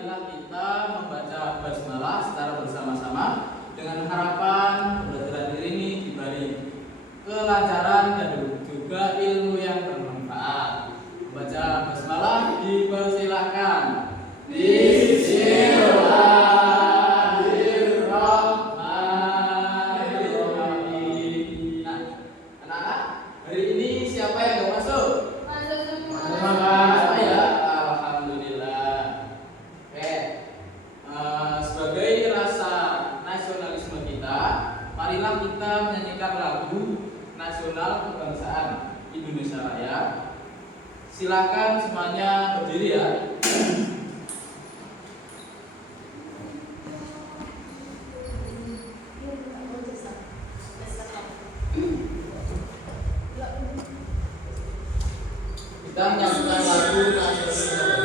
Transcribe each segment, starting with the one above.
marilah kita membaca basmalah secara bersama-sama dengan harapan pembelajaran diri ini diberi kelancaran dan juga ilmu yang bermanfaat. Membaca basmalah dipersilakan. Bismillahirrahmanirrahim. Nah, anak-anak, hari ini siapa yang gak masuk? Masuk semua. Semua ya, alhamdulillah. Oke, sebagai rasa nasionalisme kita, marilah kita menyanyikan lagu nasional kebangsaan Indonesia Raya. Silakan semuanya berdiri ya. Kita menyanyikan lagu nasional.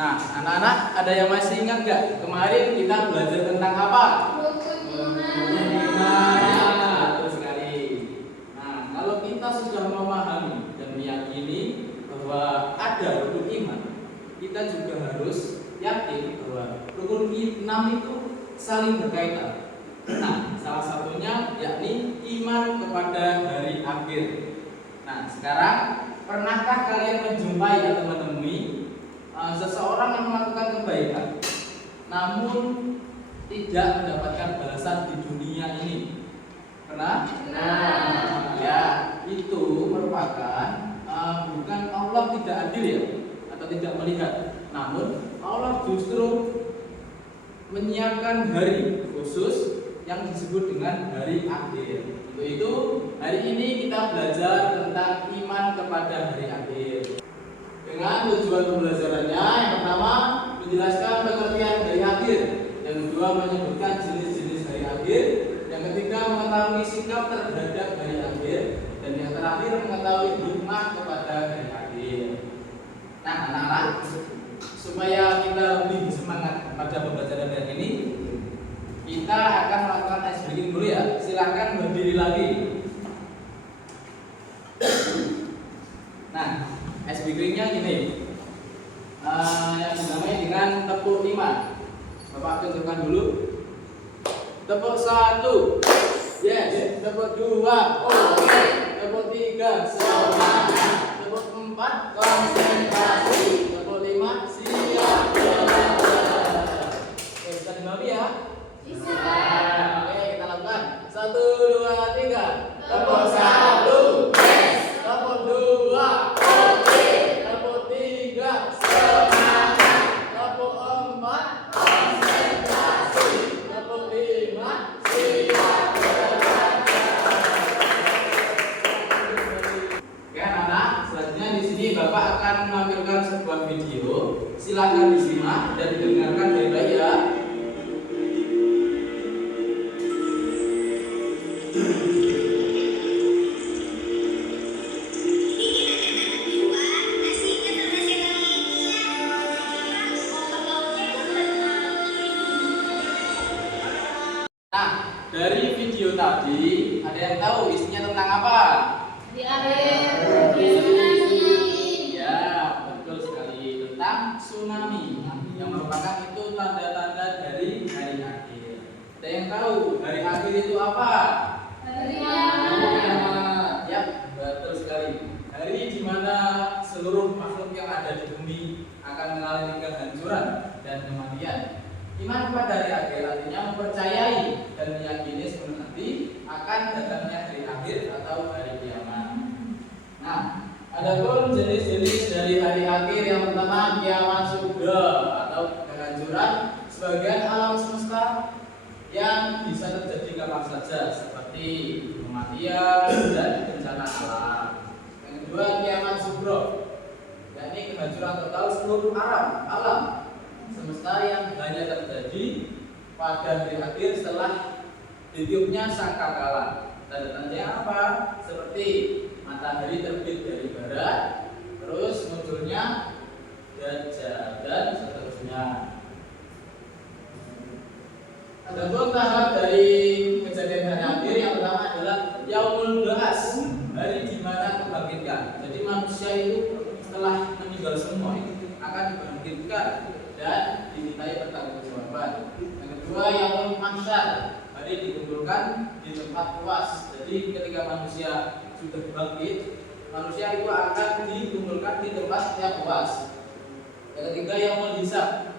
Nah, anak-anak, ada yang masih ingat gak? Kemarin kita belajar tentang apa? Rukun iman. Betul sekali. Nah, kalau kita sudah memahami dan meyakini bahwa ada rukun iman, kita juga harus yakin bahwa rukun 6 itu saling berkaitan. Nah, salah satunya yakni iman kepada hari akhir. Nah, sekarang pernahkah kalian menjumpai atau menemui seseorang yang melakukan kebaikan namun tidak mendapatkan balasan di dunia ini? Pernah? Pernah. Ya, itu merupakan bukan Allah tidak adil ya atau tidak melihat, namun Allah justru menyiapkan hari khusus yang disebut dengan hari akhir. Untuk itu hari ini kita belajar tentang iman kepada hari akhir. Dengan tujuan pembelajarannya, yang pertama menjelaskan pengertian hari akhir, yang kedua menyebutkan jenis-jenis hari akhir, yang ketiga mengetahui sikap terhadap hari akhir, dan yang terakhir mengetahui hikmah kepada hari akhir. Nah, anak-anak, supaya kita lebih semangat pada pembelajaran hari ini, kita akan melakukan ice breaking dulu ya. Silahkan berdiri lagi. Nah, ice breakingnya gini, yang dinamai dengan tepuk 5. Bapak tunjukkan dulu. Tepuk 1, yes. Tepuk 2, oke. Tepuk 3, semangat. Tepuk 4, konsentrasi. Tepuk 5, siap belajar. Oke, bisa dimami ya? Bisa. Oke, kita lakukan. 1, 2, 3. Tepuk 1, yes. Tepuk 2, oke. Tepuk 3, semangat. Tepuk 4, konsentrasi. Tepuk 5, siap belajar. Oke, anak-anak, selanjutnya di sini Bapak akan menampilkan sebuah video. Silakan disimak dan didengarkan baik-baik ya. Nah, dari video tadi ada yang tahu isinya tentang apa? Di akhir tsunami. Ya, betul sekali, tentang tsunami yang merupakan itu tanda-tanda dari hari akhir. Ada yang tahu hari akhir itu apa? Hari kiamat. Ya, betul sekali. Hari di mana seluruh makhluk yang ada di bumi akan mengalami kehancuran dan kematian. Iman kepada hari akhir artinya mempercayai dan meyakini sepenuh hati akan datangnya hari akhir atau hari kiamat. Nah, adapun jenis-jenis dari hari akhir yang pertama kiamat surga atau kehancuran sebagian alam semesta yang bisa terjadi kapan saja seperti kematian dan bencana alam. Yang kedua kiamat subro, yakni kehancuran total seluruh alam semesta yang hanya terjadi pada hari akhir setelah hidupnya sangkakala. Tanda-tandanya apa? Seperti matahari terbit dari barat, terus munculnya Dajjal dan seterusnya. Adapun tahap dari kejadian hari akhir yang pertama adalah Yaumul Ba'ats, hari di mana kebangkitan. Jadi manusia itu setelah meninggal semua itu akan dibangkitkan dan dimintai pertanggungjawaban. Yang kedua Yaumul Mahsyar, hari dikumpulkan di tempat luas. Jadi ketika manusia sudah bangkit, manusia itu akan dikumpulkan di tempat yang luas. Yang ketiga Yaumul Hisab,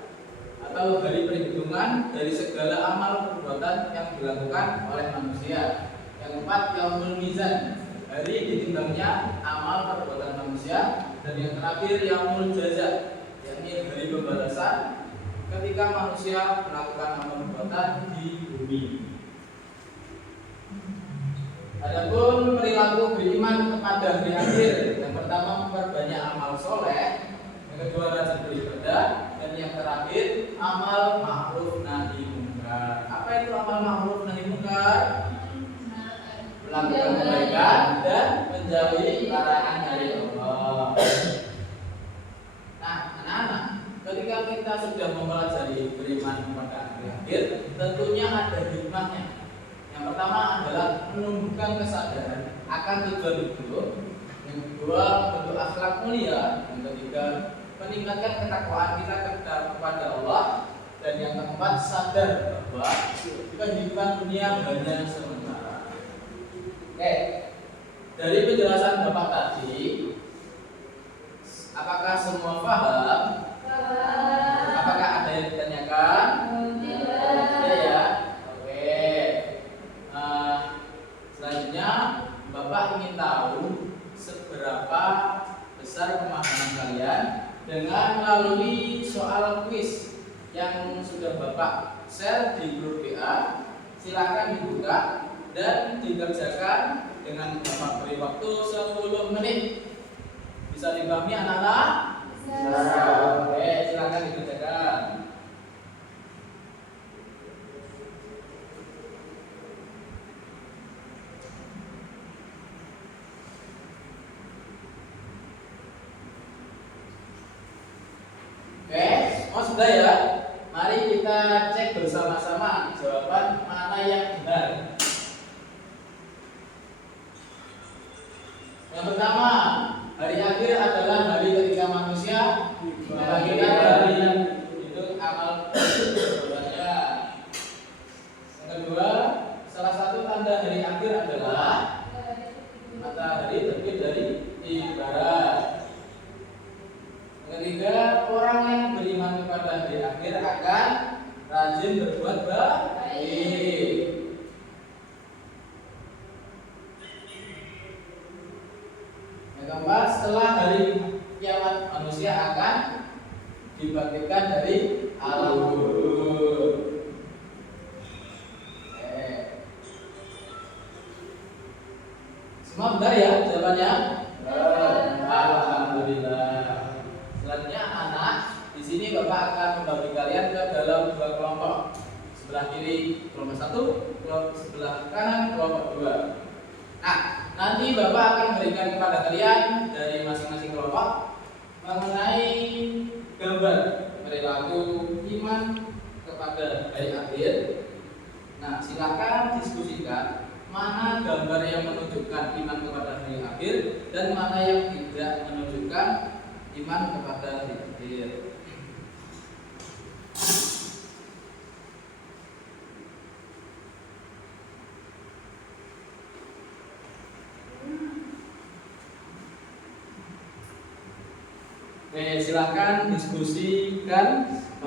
atau hari perhitungan dari segala amal perbuatan yang dilakukan oleh manusia. Yang keempat Yaumul Mizan, hari ditimbangnya amal perbuatan manusia. Dan yang terakhir Yaumul Jaza, yakni hari pembalasan ketika manusia melakukan amal perbuatan di bumi. Adapun perilaku beriman kepada hari akhir, yang pertama memperbanyak amal soleh, yang kedua rajin beribadah, dan yang terakhir amal ma'ruf nahi munkar. Apa itu amal ma'ruf nahi munkar? Melakukan kebaikan dan menjauhi larangan dari Allah. Nah, anak-anak, ketika kita sudah mempelajari beriman kepada hari akhir, tentunya ada hikmahnya. Yang pertama adalah menumbuhkan kesadaran akan tujuan hidup. Yang kedua, bentuk akhlak mulia. Yang ketiga, meningkatkan ketakwaan kita kepada Allah. Dan yang keempat, sadar bahwa kehidupan dunia hanya sementara. Oke, dari penjelasan Bapak tadi, apakah semua paham? Apakah ada yang ditanyakan? Tidak ya. Oke. Selanjutnya, Bapak ingin tahu seberapa besar pemahaman kalian dengan melalui soal kuis yang sudah Bapak share di grup WA. Silakan dibuka dan dikerjakan dengan Bapak beri waktu 10 menit. Bisa dipahami anak-anak? Bisa. Oke, silakan dikerjakan. Oke, sudah ya. Mari kita cek bersama-sama jawaban mana yang benar. Yang pertama, hari akhir adalah hari ketika manusia membagikan dari itu amal perbuatannya. Yang kedua, salah satu tanda hari akhir adalah matahari terbit dari barat. Yang ketiga, orang yang beriman kepada hari akhir akan rajin berbuat baik. Yang keempat, setelah hari kiamat manusia akan dibangkitkan dari alam kubur. Semua benar ya jawabannya? Alhamdulillah. Selanjutnya anak, di sini Bapak akan membagi kalian ke dalam 2 kelompok. Sebelah kiri kelompok 1, sebelah kanan kelompok 2. Nah, nanti Bapak akan berikan kepada kalian dari masing-masing kelompok mengenai gambar perilaku iman kepada hari akhir. Nah, silakan diskusikan mana gambar yang menunjukkan iman kepada hari akhir dan mana yang tidak menunjukkan iman kepada hari akhir. Oke, silakan diskusikan.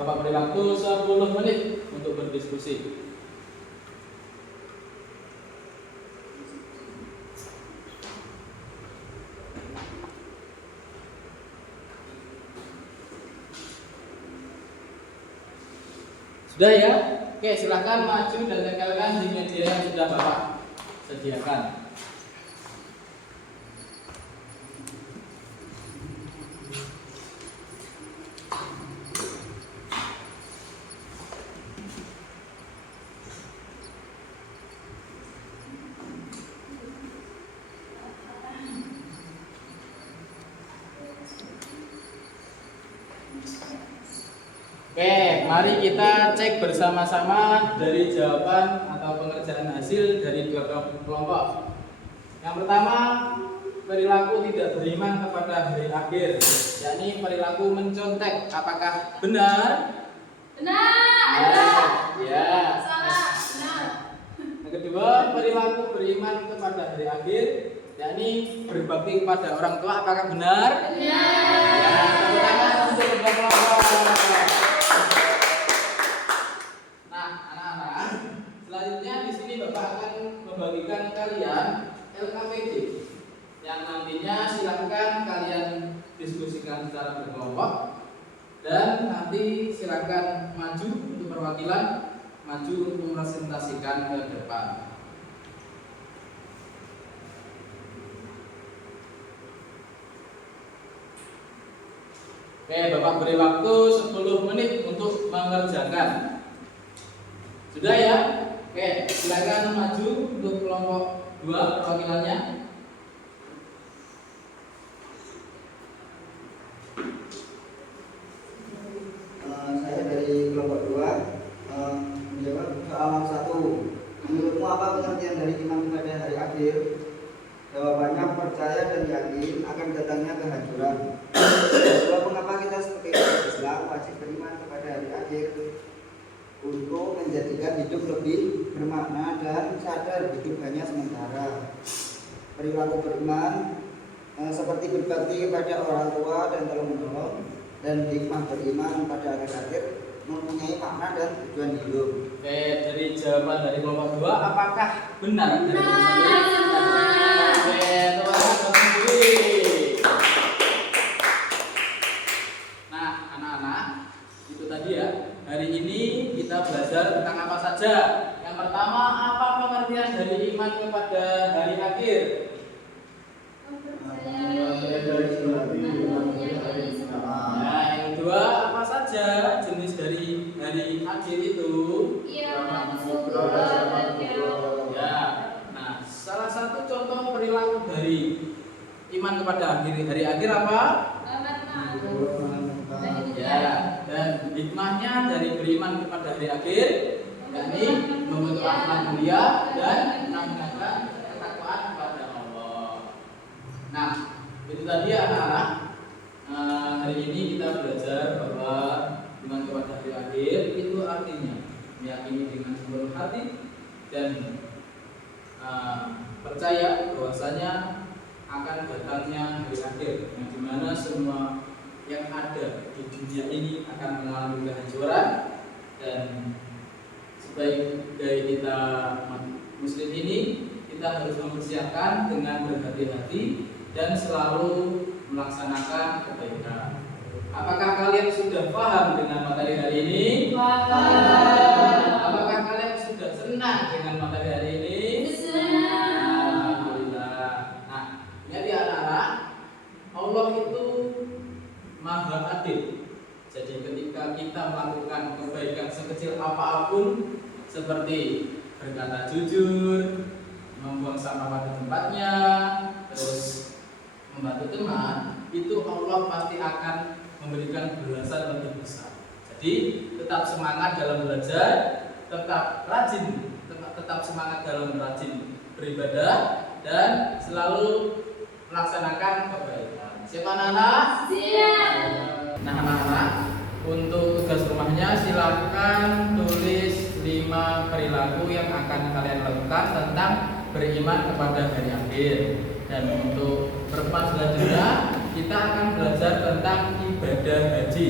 Bapak beri waktu 10 menit untuk berdiskusi. Sudah ya? Oke, silakan maju dan tempelkan di media yang sudah Bapak sediakan. Oke, mari kita cek bersama-sama dari jawaban atau pengerjaan hasil dari dua kelompok. Yang pertama, perilaku tidak beriman kepada hari akhir, yakni perilaku mencontek. Apakah benar? Benar. Ya. Salah. Benar. Yang kedua, perilaku beriman kepada hari akhir, yakni berbakti kepada orang tua. Apakah benar? Benar. Ya, tepuk tangan untuk kedua kelompok. Selanjutnya di sini Bapak akan membagikan kalian LKPD yang nantinya silakan kalian diskusikan secara berkelompok dan nanti silakan maju untuk perwakilan, maju untuk presentasikan ke depan. Oke, Bapak beri waktu 10 menit untuk mengerjakan. Sudah ya? Oke, silakan maju untuk kelompok 2 perwakilannya. Saya dari kelompok 2 menjawab soal 1. Menurutmu apa pengertian dari iman kepada hari akhir? Jawabannya percaya dan yakin akan datangnya kehancuran. Kedua, mengapa kita sebagai umat Islam wajib beriman kepada hari akhir? Untuk menjadikan hidup lebih bermakna dan sadar hidup hanya sementara. Perilaku beriman seperti berbakti kepada orang tua dan tolong menolong, dan hikmah beriman pada hari akhir mempunyai makna dan tujuan hidup. Oke, dari jawaban dari kelompok 2 apakah benar? Oke, teman-teman sendiri. Nah, anak-anak, itu tadi ya. Hari ini kita belajar tentang apa saja. Yang pertama, apa pengertian dari iman kepada hari akhir? Nah, yang kedua, apa saja jenis dari hari akhir itu? Ya. Nah, salah satu contoh perilaku dari iman kepada hari akhir apa? Ya, dan hikmahnya dari beriman kepada hari akhir, yakni membentuk akhlak mulia dan menanamkan ketakwaan kepada Allah. Nah, itu tadi anak-anak. Hari ini kita belajar bahwa iman kepada hari akhir itu artinya meyakini dengan seluruh hati dan percaya bahwasanya akan datangnya hari akhir, yang dimana semua yang ada di dunia ini akan mengalami kehancuran, dan sebagai kita muslim ini kita harus mempersiapkan dengan berhati-hati dan selalu melaksanakan kebaikan. Apakah kalian sudah paham dengan materi hari ini? Apakah kalian sudah senang dengan materi hari ini? Alhamdulillah. Nah, ingat ya anak-anak, Allah itu Maha Adil. Jadi ketika kita melakukan kebaikan sekecil apapun, seperti berkata jujur, membuang sampah pada tempatnya, terus membantu teman, itu Allah pasti akan memberikan balasan lebih besar. Jadi tetap semangat dalam belajar, tetap rajin, tetap semangat dalam rajin beribadah, dan selalu melaksanakan kebaikan. Siap anak-anak? Siap. Nah anak-anak, untuk tugas rumahnya silakan tulis 5 perilaku yang akan kalian lakukan tentang beriman kepada hari akhir. Dan untuk pertemuan selanjutnya kita akan belajar tentang ibadah haji.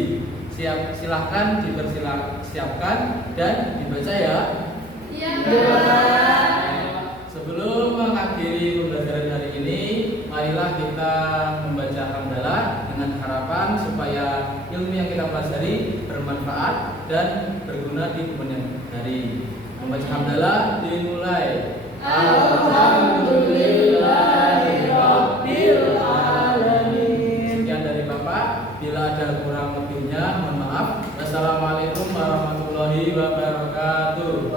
Silahkan dipersiapkan dan dibaca ya. Iya. Sebelum mengakhiri pembelajaran hari ini, marilah kita membaca hamdalah dengan harapan supaya ilmu yang kita pelajari bermanfaat dan berguna di kemudian hari. Membaca hamdalah dimulai. Alhamdulillahirabbil alamin. Sekian dari Bapak. Bila ada kurang lebihnya, mohon maaf. Wassalamualaikum warahmatullahi wabarakatuh.